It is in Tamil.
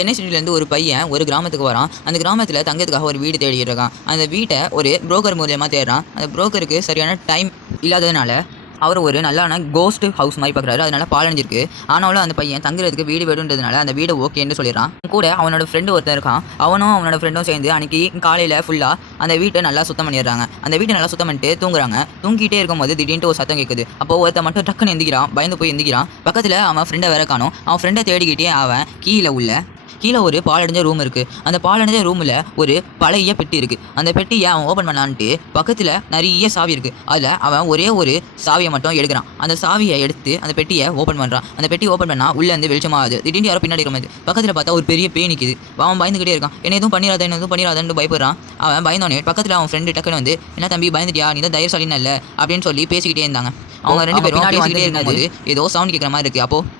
சென்னை சிட்டிலேருந்து ஒரு பையன் ஒரு கிராமத்துக்கு வரான். அந்த கிராமத்தில் தங்கத்துக்காக ஒரு வீடு தேடிட்டு இருக்கான். அந்த வீட்டை ஒரு புரோக்கர் மூலியமா தேடுறான். அந்த புரோக்கருக்கு சரியான டைம் இல்லாததுனால அவர் ஒரு நல்லான கோஸ்ட் ஹவுஸ் மாதிரி பார்க்குறாரு. அதனால பாலடைஞ்சிருக்கு. ஆனாலும் அந்த பையன் தங்குறதுக்கு வீடு வேணுன்றதுனால அந்த வீடு ஓகேன்னு சொல்லிடுறான். கூட அவனோட ஃப்ரெண்டு ஒருத்தன் இருக்கான். அவனும் அவனோட ஃப்ரெண்டும் சேர்ந்து அன்றைக்கி காலையில் ஃபுல்லாக அந்த வீட்டை நல்லா சுத்தம் பண்ணிடுறாங்க. அந்த வீட்டை நல்லா சுத்தம் பண்ணிட்டு தூங்குறாங்க. தூங்கிட்டே இருக்கும்போது திடீர்னு ஒரு சத்தம் கேட்குது. அப்போ ஒருத்தன் மட்டும் டக்குன்னு எந்திக்கிறான். பயந்து போய் எந்திக்கிறான். பக்கத்தில் அவன் ஃப்ரெண்டை வேற காணும். அவன் ஃப்ரெண்டை தேடிக்கிட்டே அவன் கீழே ஒரு பாலடைஞ்ச ரூம் இருக்குது. அந்த பாலடைஞ்ச ரூமில் ஒரு பழைய பெட்டி இருக்குது. அந்த பெட்டியை அவன் ஓப்பன் பண்ணான்ட்டு பக்கத்தில் நிறைய சாவி இருக்குது. அதில் அவன் ஒரே ஒரு சாவியை மட்டும் எடுக்கிறான். அந்த சாவியை எடுத்து அந்த பெட்டியை ஓப்பன் பண்ணுறான். அந்த பெட்டி ஓப்பன் பண்ணால் உள்ளேருந்து வெளிச்சமாகுது. திடீர்னு யாரோ பின்னாடி இருக்கிற பக்கத்தில் பார்த்தா ஒரு பெரிய பேய் நிற்குது. அவன் பயந்துக்கிட்டே இருக்கான். என்ன எதுவும் பண்ணிடாதன்னு பயப்படுறான். அவன் பயந்தோடனே பக்கத்தில் அவன் ஃப்ரெண்டு டக்குன்னு வந்து, என்ன தம்பி பயந்துட்டியா, நீ தான் தைரியசாலின்னு இல்லை அப்படின்னு சொல்லி பேசிக்கிட்டே இருந்தாங்க. அவங்க ரெண்டு பேரும் பேசிக்கிட்டே இருக்கும்போது ஏதோ சவுண்ட் கேட்குற மாதிரி இருக்குது. அப்போது